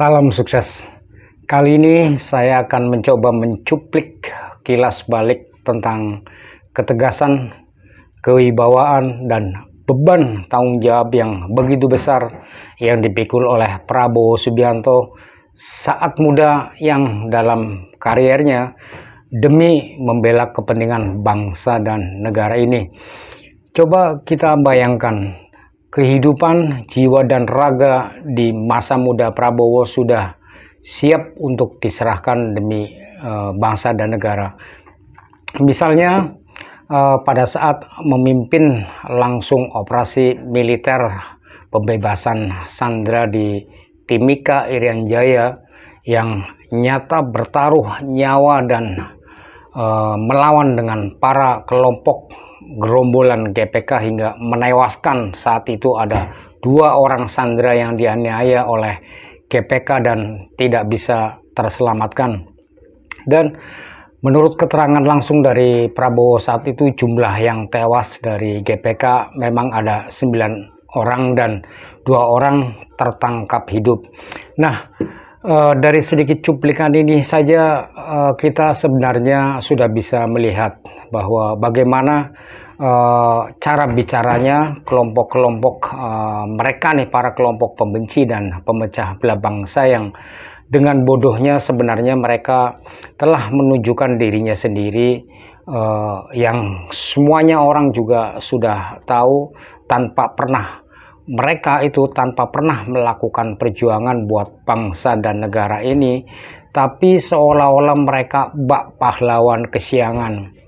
Salam sukses. Kali ini saya akan mencoba mencuplik kilas balik tentang ketegasan, kewibawaan, dan beban tanggung jawab yang begitu besar yang dipikul oleh Prabowo Subianto saat muda yang dalam kariernya demi membela kepentingan bangsa dan negara ini. Coba kita bayangkan kehidupan, jiwa, dan raga di masa muda Prabowo sudah siap untuk diserahkan demi bangsa dan negara. Misalnya pada saat memimpin langsung operasi militer pembebasan sandera di Timika Irian Jaya yang nyata bertaruh nyawa dan melawan dengan para kelompok gerombolan GPK hingga menewaskan saat itu ada 2 orang sandera yang dianiaya oleh GPK dan tidak bisa terselamatkan. Dan menurut keterangan langsung dari Prabowo saat itu, jumlah yang tewas dari GPK memang ada 9 orang dan 2 orang tertangkap hidup. Nah, dari sedikit cuplikan ini saja kita sebenarnya sudah bisa melihat bahwa bagaimana cara bicaranya kelompok-kelompok mereka nih, para kelompok pembenci dan pemecah belah bangsa, yang dengan bodohnya sebenarnya mereka telah menunjukkan dirinya sendiri yang semuanya orang juga sudah tahu, tanpa pernah melakukan perjuangan buat bangsa dan negara ini, tapi seolah-olah mereka bak pahlawan kesiangan.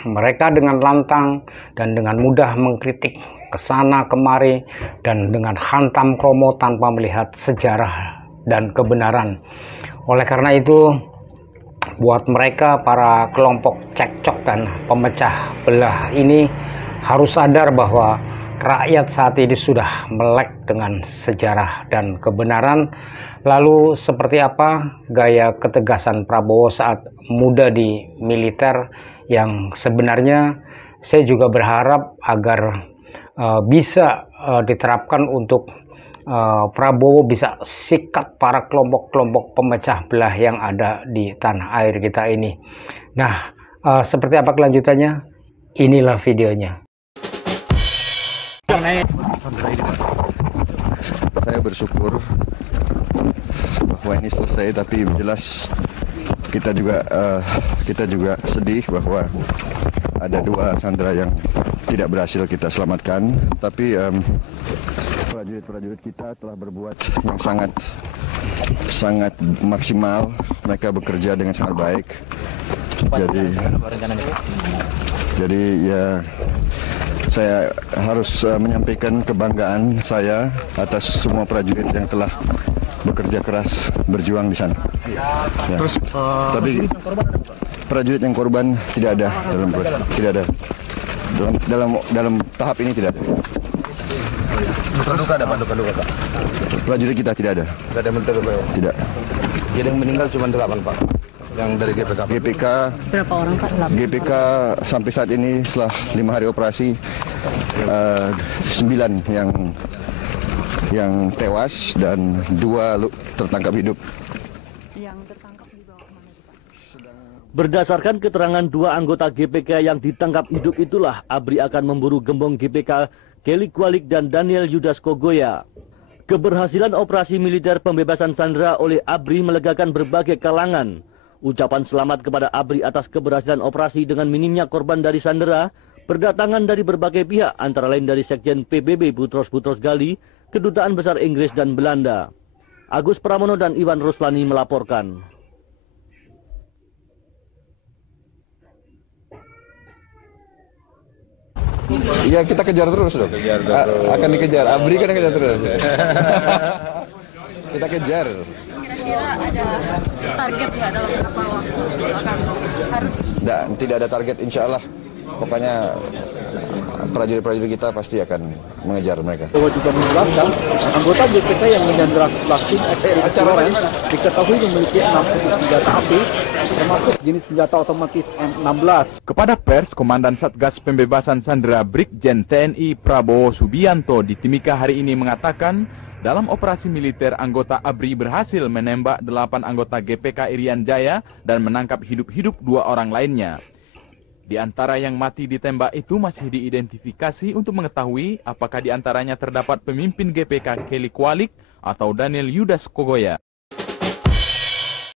Mereka dengan lantang dan dengan mudah mengkritik kesana kemari dan dengan hantam kromo tanpa melihat sejarah dan kebenaran. Oleh karena itu, buat mereka, para kelompok cekcok dan pemecah belah ini harus sadar bahwa rakyat saat ini sudah melek dengan sejarah dan kebenaran. Lalu seperti apa gaya ketegasan Prabowo saat muda di militer yang sebenarnya saya juga berharap agar bisa diterapkan untuk Prabowo bisa sikat para kelompok-kelompok pemecah belah yang ada di tanah air kita ini. Nah, seperti apa kelanjutannya? Inilah videonya. Saya bersyukur bahwa ini selesai, tapi jelas kita juga sedih bahwa ada 2 sandera yang tidak berhasil kita selamatkan. Tapi prajurit-prajurit kita telah berbuat yang sangat maksimal. Mereka bekerja dengan sangat baik. Jadi ya, saya harus menyampaikan kebanggaan saya atas semua prajurit yang telah bekerja keras berjuang di sana. Ya. Terus, tapi prajurit yang korban tidak ada dalam tahap ini, tidak ada. Duka. Prajurit kita tidak ada. Tidak ada yang meninggal, Pak? Tidak. Jadi yang meninggal cuma 8, Pak. Yang dari GPK berapa orang, Pak? 8. GPK sampai saat ini setelah 5 hari operasi 9 yang tewas dan 2 tertangkap hidup. Yang tertangkap di bawah mana, Pak? Berdasarkan keterangan 2 anggota GPK yang ditangkap hidup itulah ABRI akan memburu gembong GPK Kelly Kualik dan Daniel Yudas Kogoya. Keberhasilan operasi militer pembebasan sandera oleh ABRI melegakan berbagai kalangan. Ucapan selamat kepada ABRI atas keberhasilan operasi dengan minimnya korban dari sandera berdatangan dari berbagai pihak, antara lain dari Sekjen PBB Boutros Ghali, Kedutaan Besar Inggris dan Belanda. Agus Pramono dan Iwan Ruslani melaporkan. Ya, kita kejar terus dong. Akan dikejar. ABRI kan kejar terus. Kita kejar. Kira-kira ada target nggak dalam berapa waktu akan harus? Tidak ada target, insya Allah. Pokoknya prajurit-prajurit kita pasti akan mengejar mereka. Bahwa juga menjelaskan anggota GPK yang menyandera vaksin eksperimen diketahui memiliki 6 senjata api, termasuk jenis senjata otomatis M16. Kepada pers, Komandan Satgas Pembebasan Sandera Brigjen TNI Prabowo Subianto di Timika hari ini mengatakan Dalam operasi militer, anggota ABRI berhasil menembak 8 anggota GPK Irian Jaya dan menangkap hidup-hidup 2 orang lainnya. Di antara yang mati ditembak itu masih diidentifikasi untuk mengetahui apakah di antaranya terdapat pemimpin GPK Kelly Kualik atau Daniel Yudas Kogoya.